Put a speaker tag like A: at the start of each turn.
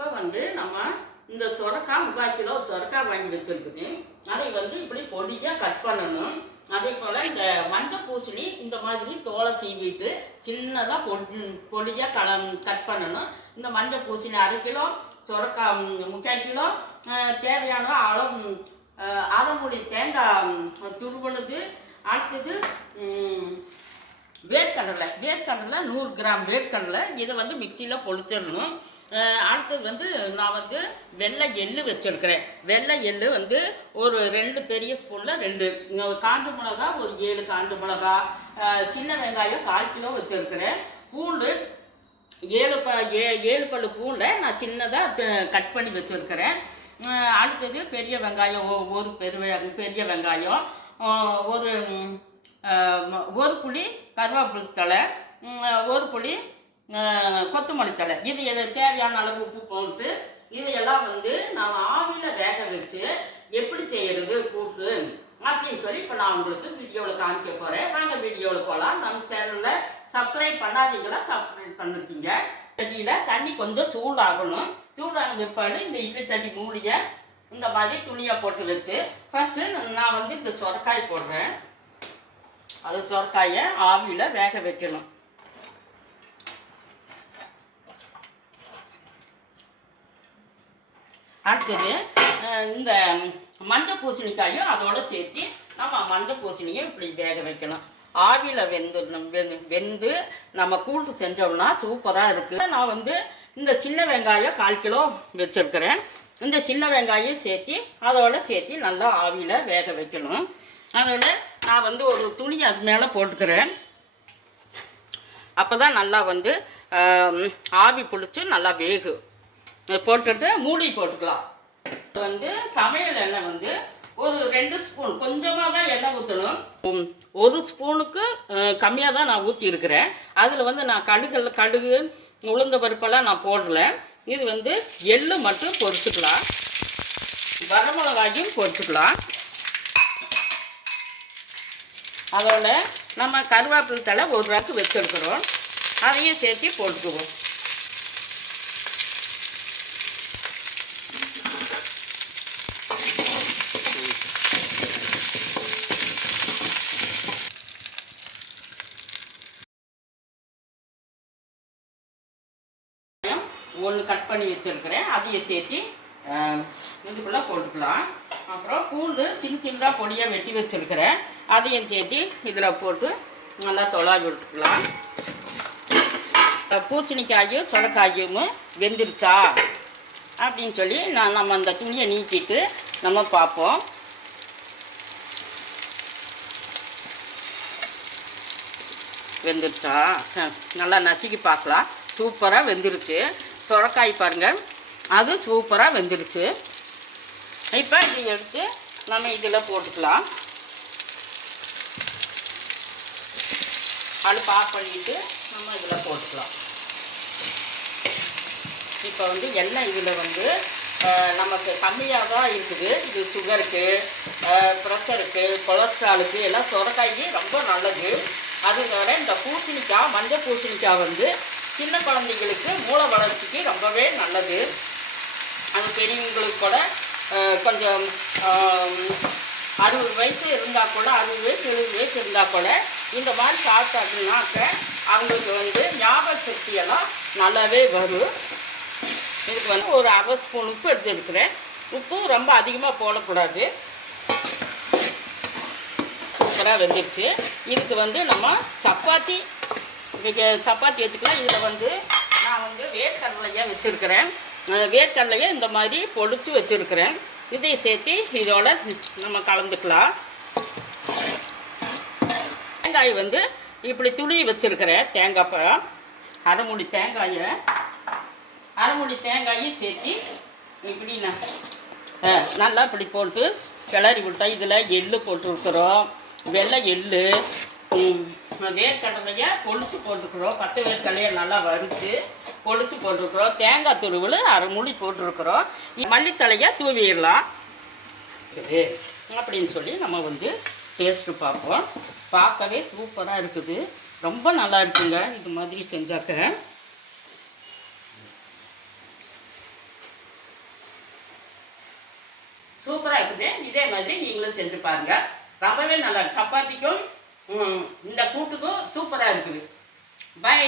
A: இப்போ வந்து நம்ம இந்த சொரக்கா முக்கால் கிலோ சொரக்காய் வாங்கி வச்சிருக்குது. அதை வந்து இப்படி பொடியாக கட் பண்ணணும். அதே போல் இந்த மஞ்சள் பூசணி இந்த மாதிரி தோலை சீவிட்டு சின்னதாக பொடி பொடியாக கல கட் பண்ணணும். இந்த மஞ்சள் பூசணி அரை கிலோ சொரக்காய் முக்கால் கிலோ தேவையான அளவு அரைமுடி தேங்காய் ம், அடுத்தது வேர்க்கடலை. வேர்க்கடலை நூறு கிராம் வேர்க்கடலை. இதை வந்து மிக்சியில் பொழிச்சிடணும் அடுத்தது வந்து நான் வந்து வெள்ளை எள்ளு வச்சுருக்கிறேன். வெள்ளை எள்ளு வந்து ஒரு ரெண்டு பெரிய ஸ்பூனில் ரெண்டு. காஞ்ச மிளகா ஒரு ஏழு காஞ்ச மிளகா சின்ன வெங்காயம் கால் கிலோ வச்சுருக்கிறேன். பூண்டு ஏழு ப ஏ ஏழு பல்லு பூண்டை நான் சின்னதாக கட் பண்ணி வச்சுருக்கிறேன். அடுத்தது பெரிய வெங்காயம் ஒரு பெரிய பெரிய வெங்காயம் ஒரு ஒரு புளி கருவேப்பிலை தழை ஒரு புளி கொத்தமல்லி தலை இது தேவையான அளவு உப்பு போட்டு இதையெல்லாம் வந்து நான் ஆவியில் வேக வச்சு எப்படி செய்கிறது கூட்டு அப்படின்னு சொல்லி இப்போ நான் உங்களுக்கு வீடியோவில் காமிக்க போகிறேன் வாங்க வீடியோவில் போகலாம் நம்ம சேனலில் சப்ஸ்கிரைப் பண்ணாதீங்களா? சப்ஸ்கிரைப் பண்ணிருக்கீங்க. தண்ணியில் தண்ணி கொஞ்சம் சூடாகணும். சூடான பிற்பாடு இந்த இட்லி தண்ணி மூடிய இந்த மாதிரி துணியை போட்டு வச்சு ஃபஸ்ட்டு நான் வந்து இந்த சொரக்காய் போடுறேன். அது சொரக்காயை ஆவியில் வேக வைக்கணும். அடுத்தது இந்த மஞ்சள் பூசணிக்காயும் அதோடு சேர்த்து நம்ம மஞ்சள் பூசணியும் இப்படி வேக வைக்கணும். ஆவியில் வெந்து வெந்து வெந்து நம்ம கூட்டு செஞ்சோம்னா சூப்பராக இருக்குது நான் வந்து இந்த சின்ன வெங்காயம் கால் கிலோ வச்சுருக்கிறேன். இந்த சின்ன வெங்காயம் சேர்த்து அதோட சேர்த்து நல்லா ஆவியில் வேக வைக்கணும். அதோட நான் வந்து ஒரு துணி அது மேலே போட்டுக்கிறேன். அப்போ தான் நல்லா வந்து ஆவி பிடிச்சி நல்லா வேகும் போட்டுட்டு மூடி போட்டுக்கலாம். இது வந்து சமையல் எண்ணெய் வந்து ஒரு ரெண்டு ஸ்பூன். கொஞ்சமாக தான் எண்ணெய் ஊற்றணும் ஒரு ஸ்பூனுக்கு கம்மியாக தான் நான் ஊற்றியிருக்கிறேன் அதில் வந்து நான் கடுகு கடுகு உளுந்த பருப்பெல்லாம் நான் போடல. இது வந்து எள்ளு மட்டும் பொரிச்சுக்கலாம் வரமிளகாயும் பொரிச்சுக்கலாம் அதோட நம்ம கருவேப்பிலை தலை ஒரு ரக்கு வச்சுருக்குறோம். அதையும் சேர்த்து போட்டுக்குவோம். ஒன்று கட் பண்ணி வச்சுருக்கிறேன். அதையும் சேர்த்து இதுக்குள்ளே போட்டுக்கலாம். அப்புறம் பூண்டு சின்ன சின்னதாக பொடியாக வெட்டி வச்சுருக்கிறேன். அதையும் சேர்த்து இதில் போட்டு நல்லா தொலாவி விட்டுக்கலாம். பூசணிக்காயும் சொடக்காயும் வெந்துருச்சா? அப்படின்னு சொல்லி நான் நம்ம அந்த துணியை நீக்கிட்டு நம்ம பார்ப்போம். வெந்துருச்சா? நல்லா நசுக்கி பார்க்கலாம். சூப்பராக வெந்துருச்சு. சுரக்காய் பாருங்கள் அது சூப்பராக வெந்துருச்சு. இப்போ இதை எடுத்து நம்ம இதில் போட்டுக்கலாம். அடுப்பு ஆஃப் பண்ணிட்டு நம்ம இதில் போட்டுக்கலாம். இப்போ வந்து எண்ணெய் இதில் வந்து நமக்கு கம்மியாக தான் இருக்குது. இது சுகருக்கு ப்ரெஷருக்கு கொலஸ்ட்ராலுக்கு எல்லாம் சுரக்காய் ரொம்ப நல்லது. அது தவிர இந்த பூசணிக்காய் மஞ்சள் பூசணிக்காய் வந்து சின்ன குழந்தைங்களுக்கு மூளை வளர்ச்சிக்கு ரொம்பவே நல்லது. அது பெரியவங்களுக்கு கூட கொஞ்சம் அறுபது வயசு இருந்தால் கூட அறுபது வயசு எழுபது வயசு இருந்தால் கூட இந்த மாதிரி சாப்பிட்டாங்கனாக்க அவங்களுக்கு வந்து ஞாபக சக்தியெல்லாம் நல்லாவே வரும். இதுக்கு வந்து ஒரு அரை ஸ்பூன் உப்பு எடுத்துருக்கிறேன் உப்பு ரொம்ப அதிகமாக போடக்கூடாது. சூப்பராக வெந்துருச்சு. இதுக்கு வந்து நம்ம சப்பாத்தி இன்றைக்கி சப்பாத்தி வச்சுக்கலாம். இதில் வந்து நான் வந்து வேர்க்கடலையாக வச்சுருக்கிறேன். வேர்க்கடலையை இந்த மாதிரி பொடிச்சு வச்சுருக்கிறேன். இதை சேர்த்து இதோட நம்ம கலந்துக்கலாம். தேங்காய் வந்து இப்படி துளி வச்சுருக்கிறேன். தேங்காய் பழம் அரைமுடி தேங்காயை அரைமுடி தேங்காயும் சேர்த்து இப்படி நான் நல்லா இப்படி போட்டு கிளறி விட்டா இதில் எள்ளு போட்டுருக்குறோம். வெள்ளை எள்ளு ம், வேர்க்கடலையை பொழிச்சு போட்டுருக்குறோம் பச்சை வேர்க்கடலையை நல்லா வறுத்து பொழிச்சு போட்டுருக்குறோம் தேங்காய் துருவல் அரை மூடி போட்டிருக்குறோம் மல்லித்தலையை தூவிடலாம். இருக்குது அப்படின்னு சொல்லி நம்ம வந்து டேஸ்ட்டு பார்ப்போம். பார்க்கவே சூப்பராக இருக்குது. ரொம்ப நல்லா இருக்குங்க. இது மாதிரி செஞ்சாக்க. சூப்பராக இருக்குது. இதே மாதிரி நீங்களும் செஞ்சு பாருங்கள் ரொம்பவே நல்லா சப்பாத்திக்கும் இந்த கூட்டுக்கும் சூப்பராக இருக்குது. பை